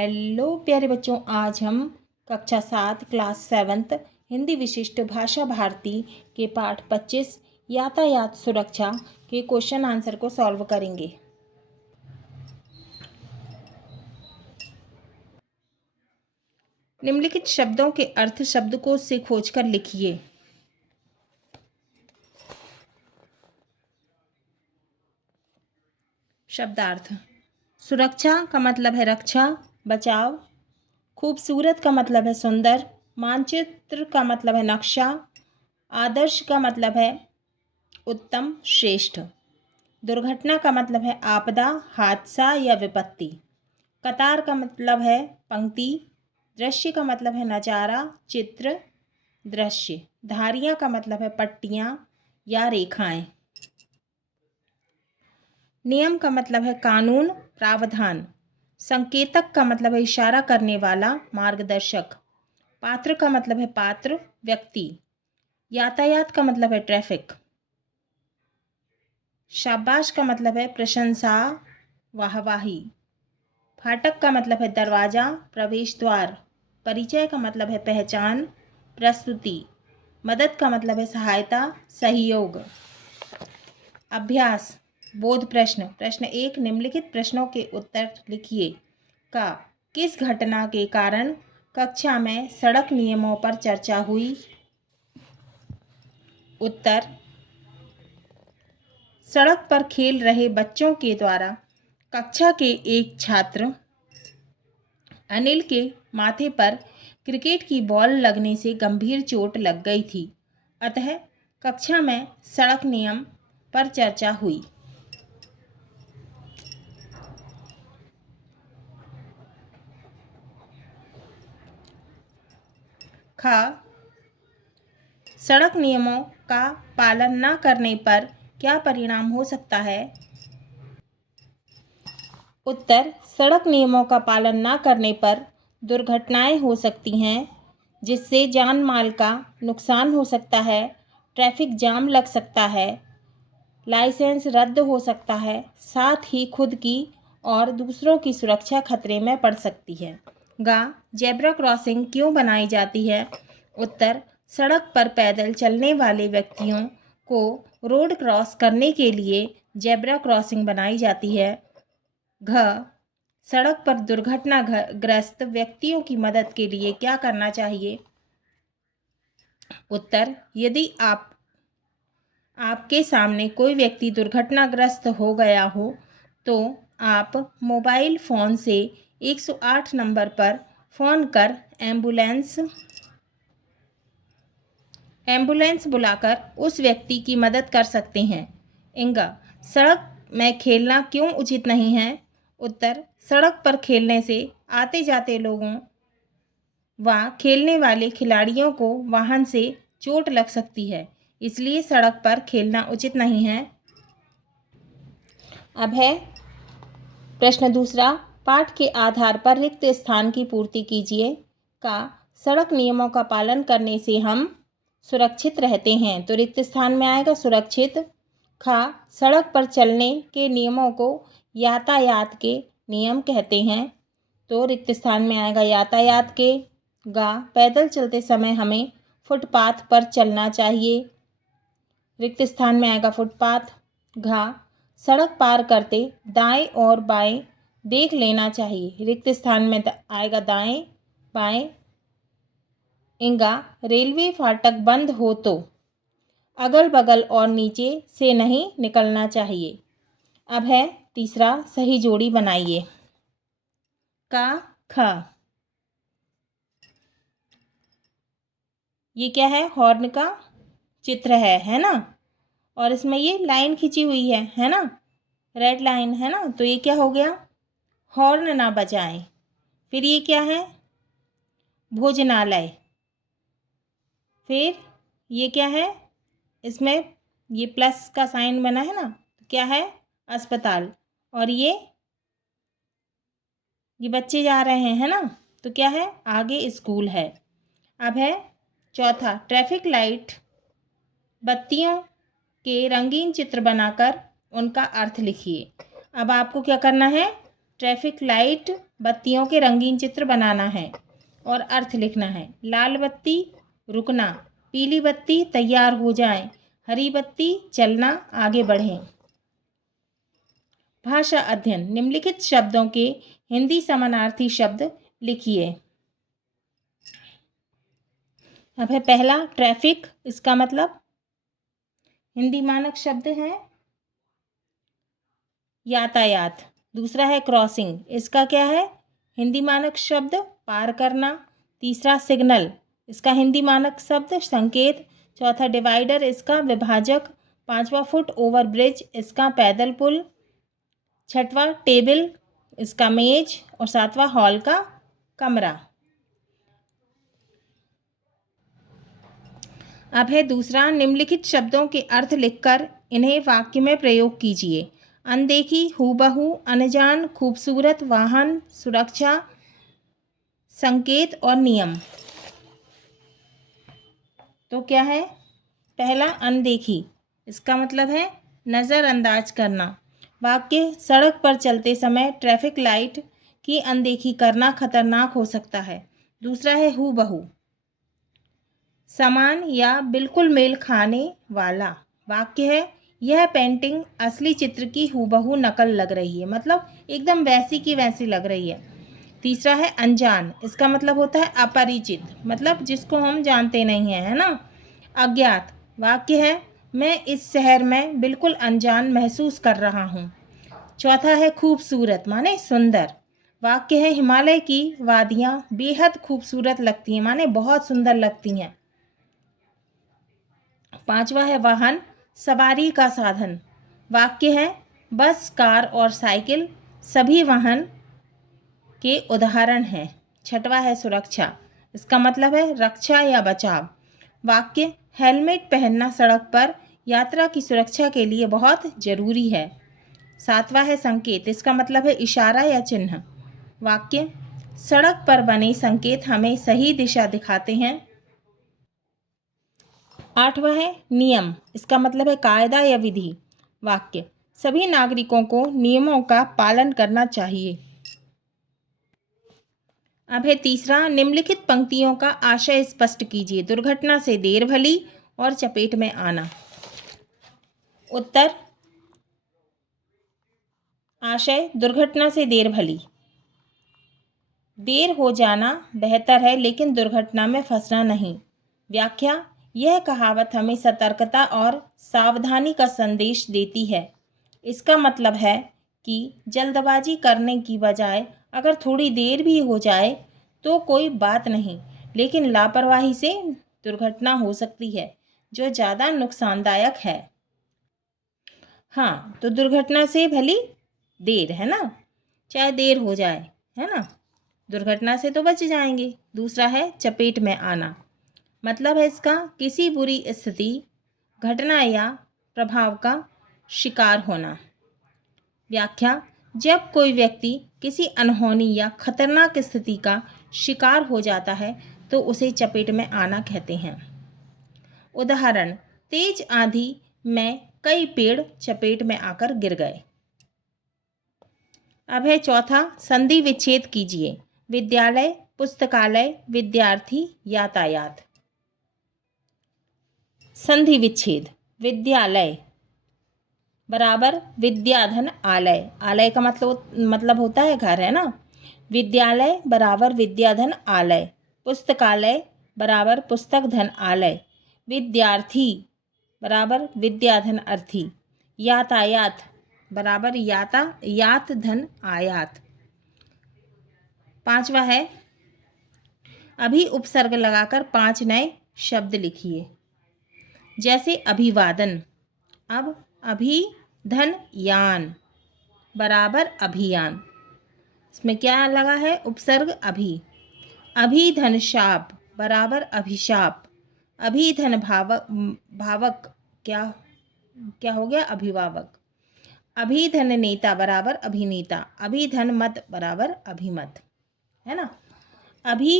Hello प्यारे बच्चों, आज हम कक्षा 7 क्लास 7 हिंदी विशिष्ट भाषा भारती के पाठ 25 यातायात सुरक्षा के क्वेश्चन आंसर को सॉल्व करेंगे। निम्नलिखित शब्दों के अर्थ शब्दकोश से खोजकर लिखिए। शब्दार्थ: सुरक्षा का मतलब है रक्षा, बचाव। खूबसूरत का मतलब है सुंदर। मानचित्र का मतलब है नक्शा। आदर्श का मतलब है उत्तम, श्रेष्ठ। दुर्घटना का मतलब है आपदा, हादसा या विपत्ति। कतार का मतलब है पंक्ति। दृश्य का मतलब है नज़ारा, चित्र, दृश्य। धारियाँ का मतलब है पट्टियाँ या रेखाएं। नियम का मतलब है कानून, प्रावधान। संकेतक का मतलब है इशारा करने वाला, मार्गदर्शक। पात्र का मतलब है पात्र, व्यक्ति। यातायात का मतलब है ट्रैफिक। शाबाश का मतलब है प्रशंसा, वाहवाही। फाटक का मतलब है दरवाज़ा, प्रवेश द्वार। परिचय का मतलब है पहचान, प्रस्तुति। मदद का मतलब है सहायता, सहयोग। अभ्यास बोध प्रश्न। प्रश्न 1, निम्नलिखित प्रश्नों के उत्तर लिखिए। का किस घटना के कारण कक्षा में सड़क नियमों पर चर्चा हुई? उत्तर: सड़क पर खेल रहे बच्चों के द्वारा कक्षा के एक छात्र अनिल के माथे पर क्रिकेट की बॉल लगने से गंभीर चोट लग गई थी। अतः कक्षा में सड़क नियम पर चर्चा हुई। ख, सड़क नियमों का पालन न करने पर क्या परिणाम हो सकता है? उत्तर: सड़क नियमों का पालन न करने पर दुर्घटनाएं हो सकती हैं, जिससे जान माल का नुकसान हो सकता है, ट्रैफिक जाम लग सकता है, लाइसेंस रद्द हो सकता है, साथ ही खुद की और दूसरों की सुरक्षा खतरे में पड़ सकती है। गा, जेब्रा क्रॉसिंग क्यों बनाई जाती है? उत्तर: सड़क पर पैदल चलने वाले व्यक्तियों को रोड क्रॉस करने के लिए जेब्रा क्रॉसिंग बनाई जाती है। घ, सड़क पर दुर्घटनाग्रस्त व्यक्तियों की मदद के लिए क्या करना चाहिए? उत्तर: यदि आपके सामने कोई व्यक्ति दुर्घटनाग्रस्त हो गया हो तो आप मोबाइल फ़ोन से 108 नंबर पर फ़ोन कर एम्बुलेंस बुलाकर उस व्यक्ति की मदद कर सकते हैं। इंगा, सड़क में खेलना क्यों उचित नहीं है? उत्तर: सड़क पर खेलने से आते जाते लोगों व खेलने वाले खिलाड़ियों को वाहन से चोट लग सकती है, इसलिए सड़क पर खेलना उचित नहीं है। अब है प्रश्न दूसरा, पाठ के आधार पर रिक्त स्थान की पूर्ति कीजिए। का सड़क नियमों का पालन करने से हम सुरक्षित रहते हैं, तो रिक्त स्थान में आएगा सुरक्षित। खा, सड़क पर चलने के नियमों को यातायात के नियम कहते हैं, तो रिक्त स्थान में आएगा यातायात के। गा, पैदल चलते समय हमें फुटपाथ पर चलना चाहिए, रिक्त स्थान में आएगा फुटपाथ। घा, सड़क पार करते दाएं और बाएं देख लेना चाहिए, रिक्त स्थान में आएगा दाएं बाएं। इंगा, रेलवे फाटक बंद हो तो अगल बगल और नीचे से नहीं निकलना चाहिए। अब है तीसरा, सही जोड़ी बनाइए। का, ख, ये क्या है? हॉर्न का चित्र है ना? और इसमें ये लाइन खींची हुई है ना? रेड लाइन है ना? तो ये क्या हो गया? हॉर्न ना बजाएं। फिर ये क्या है? भोजनालय। फिर ये क्या है? इसमें ये प्लस का साइन बना है ना, तो क्या है? अस्पताल। और ये बच्चे जा रहे हैं है ना, तो क्या है? आगे स्कूल है। अब है चौथा, ट्रैफिक लाइट बत्तियों के रंगीन चित्र बनाकर उनका अर्थ लिखिए। अब आपको क्या करना है? ट्रैफिक लाइट बत्तियों के रंगीन चित्र बनाना है और अर्थ लिखना है। लाल बत्ती रुकना, पीली बत्ती तैयार हो जाएं, हरी बत्ती चलना, आगे बढ़ें। भाषा अध्ययन, निम्नलिखित शब्दों के हिंदी समानार्थी शब्द लिखिए। अब है पहला ट्रैफिक, इसका मतलब हिंदी मानक शब्द है यातायात। दूसरा है क्रॉसिंग, इसका क्या है हिंदी मानक शब्द पार करना। तीसरा सिग्नल, इसका हिंदी मानक शब्द संकेत। चौथा डिवाइडर, इसका विभाजक। पांचवा फुट ओवर ब्रिज, इसका पैदल पुल। छठवां टेबल, इसका मेज। और सातवां हॉल का कमरा। अब है दूसरा, निम्नलिखित शब्दों के अर्थ लिखकर इन्हें वाक्य में प्रयोग कीजिए। अनदेखी, हूबहू, अनजान, खूबसूरत, वाहन, सुरक्षा, संकेत और नियम। तो क्या है पहला अनदेखी, इसका मतलब है नज़रअंदाज करना। वाक्य, सड़क पर चलते समय ट्रैफिक लाइट की अनदेखी करना खतरनाक हो सकता है। दूसरा है हूबहू, समान या बिल्कुल मेल खाने वाला। वाक्य है, यह पेंटिंग असली चित्र की हूबहू नकल लग रही है, मतलब एकदम वैसी की वैसी लग रही है। तीसरा है अनजान, इसका मतलब होता है अपरिचित, मतलब जिसको हम जानते नहीं हैं, है ना। अज्ञात, वाक्य है, मैं इस शहर में बिल्कुल अनजान महसूस कर रहा हूँ। चौथा है खूबसूरत, माने सुंदर। वाक्य है, हिमालय की वादियाँ बेहद खूबसूरत लगती हैं, माने बहुत सुंदर लगती हैं। पांचवा है वाहन, सवारी का साधन। वाक्य है, बस, कार और साइकिल सभी वाहन के उदाहरण हैं। छठवा है सुरक्षा, इसका मतलब है रक्षा या बचाव। वाक्य, हेलमेट पहनना सड़क पर यात्रा की सुरक्षा के लिए बहुत जरूरी है। सातवां है संकेत, इसका मतलब है इशारा या चिन्ह। वाक्य, सड़क पर बने संकेत हमें सही दिशा दिखाते हैं। आठवां है नियम, इसका मतलब है कायदा या विधि। वाक्य, सभी नागरिकों को नियमों का पालन करना चाहिए। अब है तीसरा, निम्नलिखित पंक्तियों का आशय स्पष्ट कीजिए। दुर्घटना से देर भली और चपेट में आना। उत्तर, आशय, दुर्घटना से देर भली। देर हो जाना बेहतर है लेकिन दुर्घटना में फंसना नहीं। व्याख्या, यह कहावत हमें सतर्कता और सावधानी का संदेश देती है। इसका मतलब है कि जल्दबाजी करने की बजाय अगर थोड़ी देर भी हो जाए तो कोई बात नहीं, लेकिन लापरवाही से दुर्घटना हो सकती है जो ज़्यादा नुकसानदायक है। हाँ, तो दुर्घटना से भली देर, है ना, चाहे देर हो जाए, है ना, दुर्घटना से तो बच जाएंगे। दूसरा है चपेट में आना, मतलब है इसका किसी बुरी स्थिति, घटना या प्रभाव का शिकार होना। व्याख्या, जब कोई व्यक्ति किसी अनहोनी या खतरनाक स्थिति का शिकार हो जाता है तो उसे चपेट में आना कहते हैं। उदाहरण, तेज आंधी में कई पेड़ चपेट में आकर गिर गए। अब है चौथा, संधि विच्छेद कीजिए। विद्यालय, पुस्तकालय, विद्यार्थी, यातायात। संधि विच्छेद, विद्यालय बराबर विद्याधन आलय। आलय का मतलब होता है घर, है ना। विद्यालय बराबर विद्याधन आलय। पुस्तकालय बराबर पुस्तक धन आलय। विद्यार्थी बराबर विद्याधन अर्थी। यातायात बराबर यात धन आयात। पांचवा है, अभी उपसर्ग लगाकर 5 नए शब्द लिखिए। जैसे अभिवादन, अब अभी धन यान बराबर अभियान, इसमें क्या लगा है उपसर्ग अभी। अभिधन शाप बराबर अभिशाप। अभिधन भावक क्या हो गया अभिभावक। अभिधन नेता बराबर अभिनेता। अभिधन मत बराबर अभिमत, है ना। अभी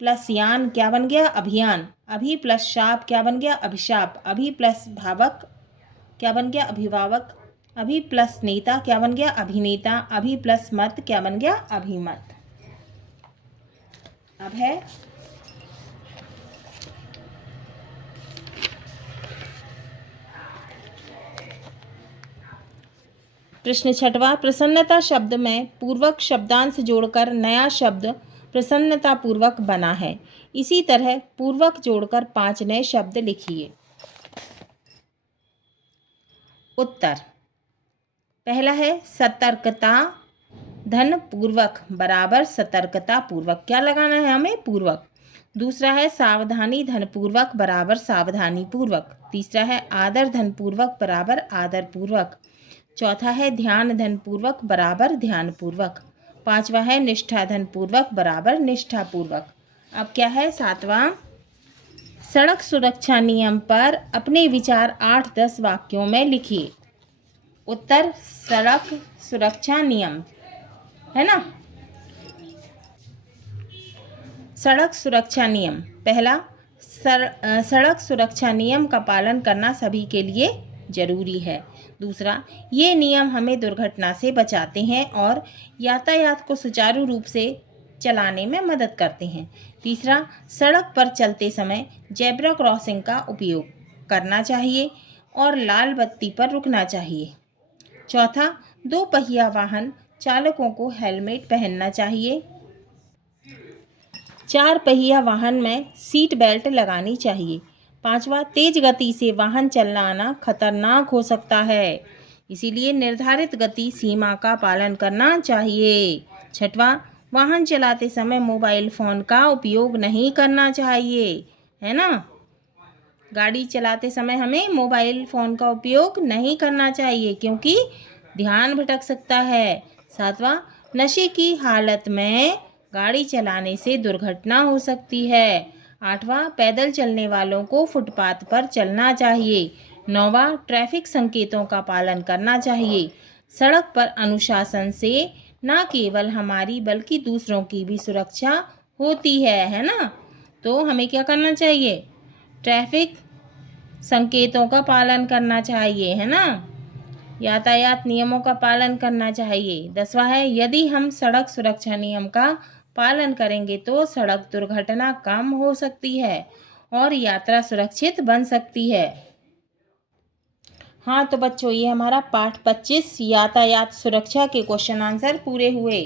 प्लस यान क्या बन गया अभियान। अभी प्लस शाप क्या बन गया अभिशाप। अभी प्लस भावक क्या बन गया अभिभावक। अभी प्लस नेता क्या बन गया अभिनेता। अभी प्लस मत क्या बन गया अभिमत। अब है प्रश्न छठवां, प्रसन्नता शब्द में पूर्वक शब्दांश जोड़कर नया शब्द प्रसन्नता पूर्वक बना है। इसी तरह पूर्वक जोड़कर 5 नए शब्द लिखिए। उत्तर, पहला है सतर्कता धन पूर्वक बराबर सतर्कता पूर्वक, क्या लगाना है हमें? पूर्वक। दूसरा है सावधानी धन पूर्वक बराबर सावधानी पूर्वक। तीसरा है आदर धन पूर्वक बराबर आदर पूर्वक। चौथा है ध्यान धन पूर्वक बराबर ध्यान पूर्वक। पांचवा है निष्ठा धन पूर्वक बराबर निष्ठा पूर्वक। अब क्या है सातवां, सड़क सुरक्षा नियम पर अपने विचार 8-10 वाक्यों में लिखिए। उत्तर, सड़क सुरक्षा नियम है ना। सड़क सुरक्षा नियम, पहला, सड़क सुरक्षा नियम का पालन करना सभी के लिए जरूरी है। दूसरा, ये नियम हमें दुर्घटना से बचाते हैं और यातायात को सुचारू रूप से चलाने में मदद करते हैं। तीसरा, सड़क पर चलते समय जेब्रा क्रॉसिंग का उपयोग करना चाहिए और लाल बत्ती पर रुकना चाहिए। चौथा, 2 पहिया वाहन चालकों को हेलमेट पहनना चाहिए। 4 पहिया वाहन में सीट बेल्ट लगानी चाहिए। पांचवा, तेज गति से वाहन चलाना खतरनाक हो सकता है, इसीलिए निर्धारित गति सीमा का पालन करना चाहिए। छठवां, वाहन चलाते समय मोबाइल फ़ोन का उपयोग नहीं करना चाहिए, है ना। गाड़ी चलाते समय हमें मोबाइल फ़ोन का उपयोग नहीं करना चाहिए क्योंकि ध्यान भटक सकता है। सातवां, नशे की हालत में गाड़ी चलाने से दुर्घटना हो सकती है। आठवां, पैदल चलने वालों को फुटपाथ पर चलना चाहिए। नौवां, ट्रैफिक संकेतों का पालन करना चाहिए। सड़क पर अनुशासन से न केवल हमारी बल्कि दूसरों की भी सुरक्षा होती है ना। तो हमें क्या करना चाहिए? ट्रैफिक संकेतों का पालन करना चाहिए, है ना। यातायात नियमों का पालन करना चाहिए। 10वां है, यदि हम सड़क सुरक्षा नियम का पालन करेंगे तो सड़क दुर्घटना कम हो सकती है और यात्रा सुरक्षित बन सकती है। हाँ तो बच्चों, ये हमारा पाठ 25 यातायात सुरक्षा के क्वेश्चन आंसर पूरे हुए।